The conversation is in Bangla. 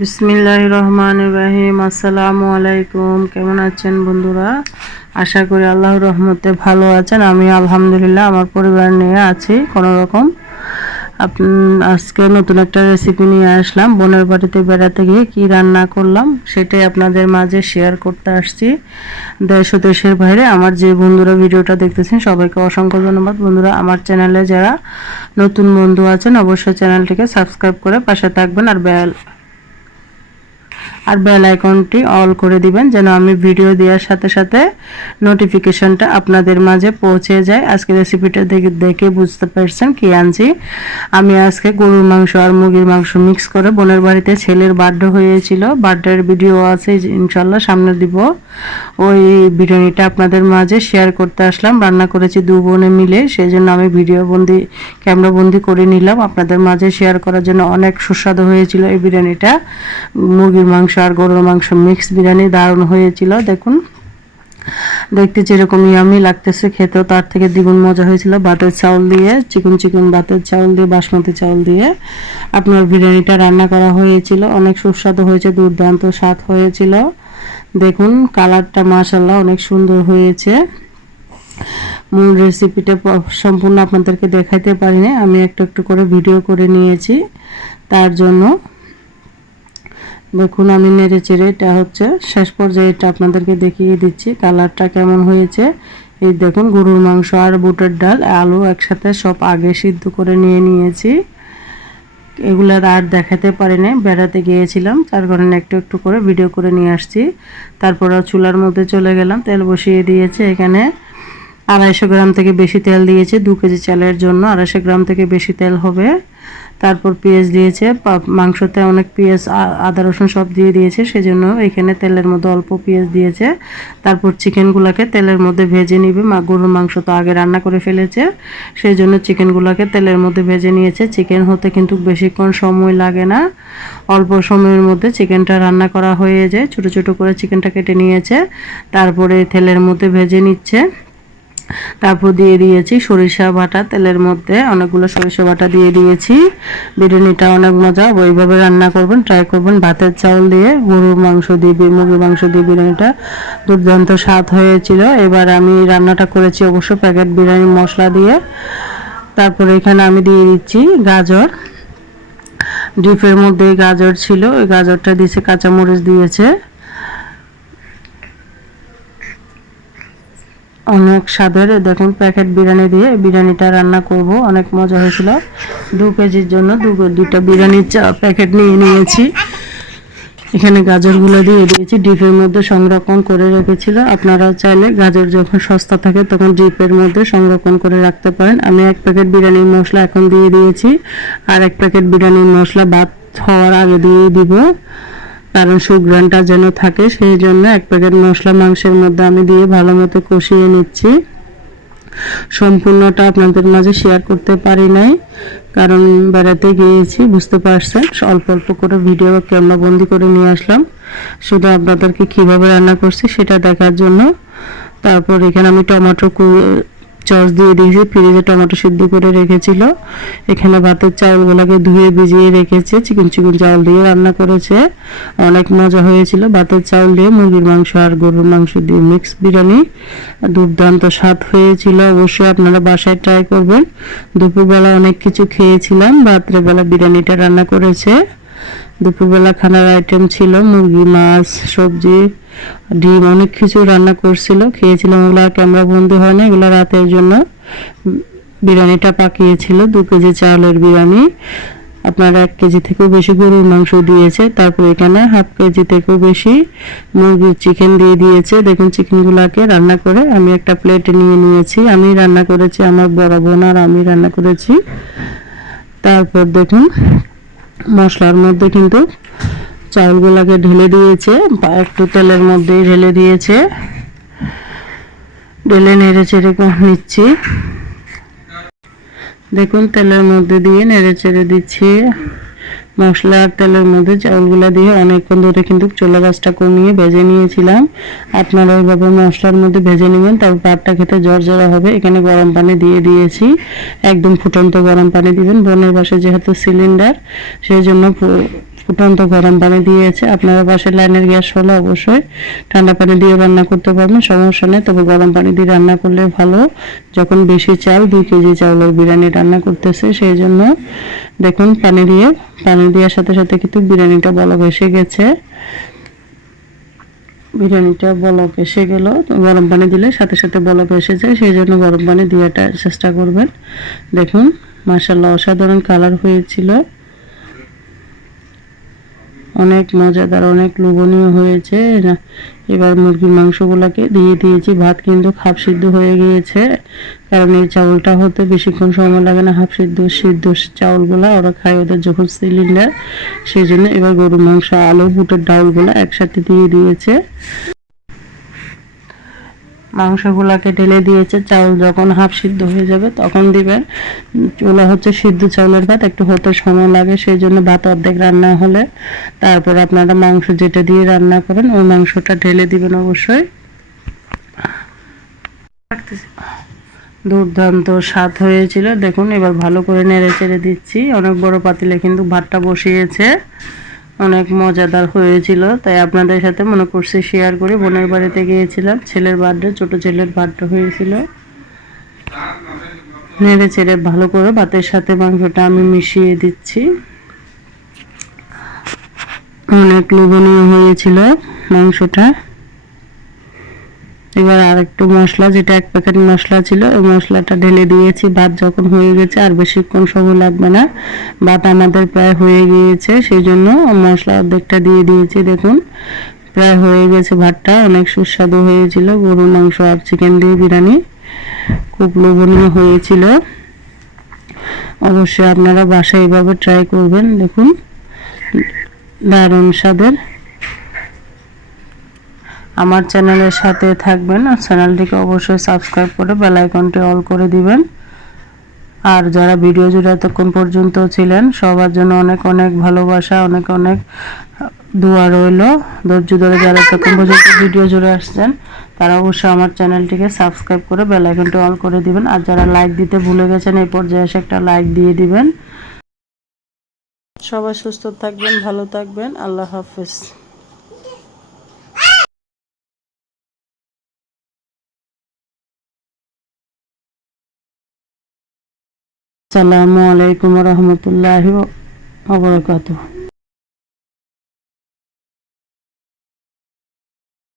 বিসমিল্লাহির রহমানির রহিম। আসসালামু আলাইকুম। কেমন আছেন বন্ধুরা? আশা করি আল্লাহর রহমতে ভালো আছেন। আমি আলহামদুলিল্লাহ আমার পরিবার নিয়ে আছি কোনো রকম। আজকে নতুন একটা রেসিপি নিয়ে আসলাম। বোনের বাড়িতে বেড়াতে গিয়ে কি রান্না করলাম সেটাই আপনাদের মাঝে শেয়ার করতে আসছি। দেশ ও দেশের বাইরে আমার যে বন্ধুরা ভিডিওটা দেখতেছেন সবাইকে অসংখ্য ধন্যবাদ। বন্ধুরা, আমার চ্যানেলে যারা নতুন বন্ধু আছেন অবশ্যই চ্যানেলটিকে সাবস্ক্রাইব করে পাশে থাকবেন আর বেল আইকনটি অল করে দিবেন যেন আমি ভিডিও দেওয়ার সাথে সাথে নোটিফিকেশনটা আপনাদের মাঝে পৌঁছে যায়। আজকে রেসিপিটা দেখে বুঝতে পারছেন কি আনছি। আমি আজকে গরুর মাংস আর মুরগির মাংস মিক্স করে বোনের বাড়িতে ছেলের বার্থডে হয়েছিল, বার্থডের ভিডিও আছে ইনশাল্লাহ সামনে দিব। ওই বিরিয়ানিটা আপনাদের মাঝে শেয়ার করতে আসলাম। রান্না করেছি দু বোনে মিলে, সেই জন্য আমি ক্যামেরা বন্দি করে নিলাম আপনাদের মাঝে শেয়ার করার জন্য। অনেক সুস্বাদু হয়েছিল এই বিরিয়ানিটা। মুরগির মাংস আর গরুর মাংস মিক্স বিরিয়ানি দারুণ হয়েছিল। দেখুন, দেখতে যেরকম ইয়ামি লাগতেছে খেতেও তার থেকে দ্বিগুণ মজা হয়েছিল। ভাতের চাউল দিয়ে চিকন ভাতের চাউল দিয়ে বাসমতি চাউল দিয়ে আপনার বিরিয়ানিটা রান্না করা হয়েছিল। অনেক সুস্বাদু হয়েছে, দুর্দান্ত স্বাদ হয়েছিল। দেখুন কালারটা মাশাআল্লাহ অনেক সুন্দর হয়েছে। মূল রেসিপিটা সম্পূর্ণ আপনাদেরকে দেখাইতে পারিনি, আমি একটু একটু করে ভিডিও করে নিয়েছি তার জন্য। দেখুন আমি নেড়ে চেড়ে এটা হচ্ছে শেষ পর্যায়ে এটা আপনাদেরকে দেখিয়ে দিচ্ছি কালারটা কেমন হয়েছে। এই দেখুন গরুর মাংস আর বুটের ডাল আলু একসাথে সব আগে সিদ্ধ করে নিয়েছি। এগুলো আর দেখাতে পারিনি, বেড়াতে গিয়েছিলাম তার কারণে একটু একটু করে ভিডিও করে নিয়ে আসছি। তারপর চুলার মধ্যে চলে গেলাম, তেল বসিয়ে দিয়েছে। এখানে 250 গ্রাম থেকে বেশি তেল দিয়েছে, 2 কেজি চালের জন্য 250 গ্রাম থেকে বেশি তেল হবে। তারপর পেঁয়াজ দিয়েছে, মাংসতে অনেক পেঁয়াজ আদা রসুন সব দিয়ে দিয়েছে, সেজন্য এখানে তেলের মধ্যে অল্প পেঁয়াজ দিয়েছে। তারপর চিকেনগুলোকে তেলের মধ্যে ভেজে নিবে। গরুর মাংস তো আগে রান্না করে ফেলেছে, সেই জন্য চিকেনগুলোকে তেলের মধ্যে ভেজে নিয়েছে। চিকেন হতে কিন্তু বেশিক্ষণ সময় লাগে না, অল্প সময়ের মধ্যে চিকেনটা রান্না করা হয়ে যায়। ছোট ছোট করে চিকেনটা কেটে নিয়েছে, তারপরে তেলের মধ্যে ভেজে নিচ্ছে। তারপর দিয়ে দিয়েছি সরিষা বাটা, তেলের মধ্যে অনেকগুলো সরিষা বাটা দিয়ে দিয়েছি। বিরিয়ানিটা অনেক মজা, ওইভাবে রান্না করবেন, ট্রাই করবেন। ভাতের চাউল দিয়ে গরুর মাংস দিয়ে মুরগির মাংস দিয়ে বিরিয়ানিটা দুর্দান্ত স্বাদ হয়েছিল। এবার আমি রান্নাটা করেছি অবশ্য প্যাকেট বিরিয়ানি মশলা দিয়ে। তারপরে এখানে আমি দিয়ে দিচ্ছি গাজর। ডিপের মধ্যে গাজর ছিল, ওই গাজরটা দিয়েছে, কাঁচামরিচ দিয়েছে। অনেক স্বাদের দেখুন প্যাকেট বিরিয়ানি দিয়ে বিরিয়ানিটা রান্না করব, অনেক মজা হয়েছিল। 2 কেজির জন্য দুটা বিরিয়ানির প্যাকেট নিয়েছি। এখানে গাজরগুলো দিয়ে দিয়েছি, ডিপের মধ্যে সংরক্ষণ করে রেখেছিল। আপনারা চাইলে গাজর যখন সস্তা থাকে তখন ডিপের মধ্যে সংরক্ষণ করে রাখতে পারেন। আমি 1 প্যাকেট বিরিয়ানির মশলা এখন দিয়ে দিয়েছি, আর 1 প্যাকেট বিরিয়ানির মশলা ভাত হওয়ার আগে দিয়ে দিব, কারণ সুঘ্রাণটা যেন থাকে, সেই জন্য 1 প্যাকেট মশলা মাংসের মধ্যে আমি দিয়ে ভালো মতো কষিয়ে নিচ্ছি। সম্পূর্ণটা আপনাদের মাঝে শেয়ার করতে পারি নাই, কারণ বেড়াতে গিয়েছি, বুঝতে পারছেন। অল্প অল্প করে ভিডিও ক্যামেরা বন্দি করে নিয়ে আসলাম শুধু আপনাদেরকে কিভাবে রান্না করছি সেটা দেখার জন্য। তারপর এখানে আমি টমেটো সস দিয়ে দিয়েছি, ফ্রিজে টমেটো সিদ্ধ করে রেখেছিল। এখানে ভাতের চাউলগুলোকে ধুয়ে ভিজিয়ে রেখেছে, চিকন চাউল দিয়ে রান্না করেছে, অনেক মজা হয়েছিল। ভাতের চাউল দিয়ে মুরগির মাংস আর গরুর মাংস দিয়ে মিক্স বিরিয়ানি দুর্দান্ত স্বাদ হয়েছিল। অবশ্যই আপনারা বাসায় ট্রাই করবেন। দুপুরবেলা অনেক কিছু খেয়েছিলাম, রাত্রেবেলা বিরিয়ানিটা রান্না করেছে। দুপুরবেলা খানার আইটেম ছিল মুরগি, মাছ, সবজি, ডিম, অনেক কিছু রান্না করছিল, খেয়েছিলাম। ওগুলো আর ক্যামেরা বন্দি হয় না, এগুলো রাতের জন্য বিরিয়ানিটা পাকিয়েছিল। 2 কেজি চাউলের বিরিয়ানি, আপনারা 1 কেজি থেকেও বেশি গরুর মাংস দিয়েছে। তারপর এখানে 1/2 কেজি থেকেও বেশি মুরগির চিকেন দিয়ে দিয়েছে। দেখুন চিকেনগুলোকে রান্না করে আমি একটা প্লেটে নিয়ে নিয়েছি। আমি রান্না করেছি, আমার বড় বোন আর আমি রান্না করেছি। তারপর দেখুন মশলার মধ্যে কিন্তু চাউলগুলোকে ঢেলে দিয়েছে, বা একটু তেলের মধ্যেই ঢেলে দিয়েছে, ঢেলে নেড়ে চেড়ে নিচ্ছি। দেখুন তেলের মধ্যে দিয়ে নেড়ে চেড়ে দিচ্ছি। মশলা আর তেলের মধ্যে চাউলগুলো দিয়ে অনেকক্ষণ ধরে কিন্তু চুলা গাছটা কমিয়ে ভেজে নিয়েছিলাম। আপনারা ওইভাবে মশলার মধ্যে ভেজে নেবেন, তারপর ভাতটা খেতে জর্জরা হবে। এখানে গরম পানি দিয়ে দিয়েছি, একদম ফুটন্ত গরম পানি দিবেন। বোনের বাসায় যেহেতু সিলিন্ডার, সেই জন্য ফুটন্ত গরম পানি দিয়েছে। আপনারা বাসায় লাইনের গ্যাস হলে অবশ্যই ঠান্ডা পানি দিয়ে রান্না করতে পারবেন, সমস্যা নেই, তবে গরম পানি দিয়ে রান্না করলে ভালো। যখন বেশি চাল 2 কেজি চাউলের বিরিয়ানি রান্না করতেছে সেই জন্য। দেখুন পানি দেওয়ার সাথে সাথে কিন্তু বিরিয়ানিটা বলক এসে গেছে। বিরিয়ানিটা বলক এসে গেল, গরম পানি দিলে সাথে সাথে বলক এসে যায়, সেই জন্য গরম পানি দেওয়াটা চেষ্টা করবেন। দেখুন মাশাআল্লাহ অসাধারণ কালার হয়েছিল, অনেক মজাদার, অনেক লোভনীয় হয়েছে। এবার মুরগির মাংসগুলোকে দিয়ে দিয়েছি। ভাত কিন্তু হাফ সিদ্ধ হয়ে গিয়েছে, কারণ এই চাউলটা হতে বেশিক্ষণ সময় লাগে না। হাফ সিদ্ধ চাউলগুলা ওরা খায় ওদের যখন সিলিন্ডার, সেই জন্য এবার গরুর মাংস, আলু, বুটের ডাউলগুলো একসাথে দিয়ে দিয়েছে। মাংসগুলাকে ঢেলে দিয়েছে। চাউল যখন হাফ সিদ্ধ হয়ে যাবে তখন দিবেন। চুলা হচ্ছে সিদ্ধ চাউলের ভাত, একটু হতে সময় লাগে, সেই জন্য ভাত অর্ধেক রান্না হলে তারপর আপনারা মাংস যেটা দিয়ে রান্না করেন ওই মাংসটা ঢেলে দিবেন অবশ্যই। দুর্দান্ত স্বাদ হয়েছিল। দেখুন এবার ভালো করে নেড়ে চেড়ে দিচ্ছি। অনেক বড় পাতিলে কিন্তু ভাতটা বসিয়েছে, অনেক মজাদার হয়েছিল, তাই আপনাদের সাথে মনে করছি শেয়ার করি। বোনের বাড়িতে গিয়েছিলাম, ছেলের বার্থডে, ছোট ছেলের বার্থডে হয়েছিল। নেড়ে চেড়ে ভালো করে ভাতের সাথে মাংসটা আমি মিশিয়ে দিচ্ছি। অনেক লোভনীয় হয়েছিল মাংসটা। এবার আর একটু মশলা, যেটা 1 প্যাকেট মশলা ছিল ওই মশলাটা ঢেলে দিয়েছি। ভাত যখন হয়ে গেছে আর বেশিক্ষণ সময় লাগবে না, ভাত আমাদের প্রায় হয়ে গিয়েছে, সেই জন্য মশলা অর্ধেকটা দিয়ে দিয়েছি। দেখুন প্রায় হয়ে গেছে ভাতটা, অনেক সুস্বাদু হয়েছিল। গরুর মাংস আর চিকেন দিয়ে বিরিয়ানি খুব লোভনীয় হয়েছিল। অবশ্যই আপনারা বাসায় এভাবে ট্রাই করবেন। দেখুন দারুণ স্বাদের। আমার চ্যানেলের সাথে থাকবেন আর চ্যানেলটিকে অবশ্যই সাবস্ক্রাইব করে বেল আইকনটি অল করে দিবেন। আর যারা ভিডিও জুড়ে এতক্ষণ পর্যন্ত ছিলেন সবার জন্য অনেক অনেক ভালোবাসা, অনেক অনেক দোয়া রইল। ধৈর্য ধরে যারা এতক্ষণ পর্যন্ত ভিডিও জুড়ে আসছেন তারা অবশ্যই আমার চ্যানেলটিকে সাবস্ক্রাইব করে বেল আইকনটি অল করে দিবেন। আর যারা লাইক দিতে ভুলে গেছেন এই পর্যায়ে এসে একটা লাইক দিয়ে দিবেন। সবাই সুস্থ থাকবেন, ভালো থাকবেন। আল্লাহ হাফেজ। আসসালামু আলাইকুম ওয়া রাহমাতুল্লাহি ওয়া বারাকাতুহু।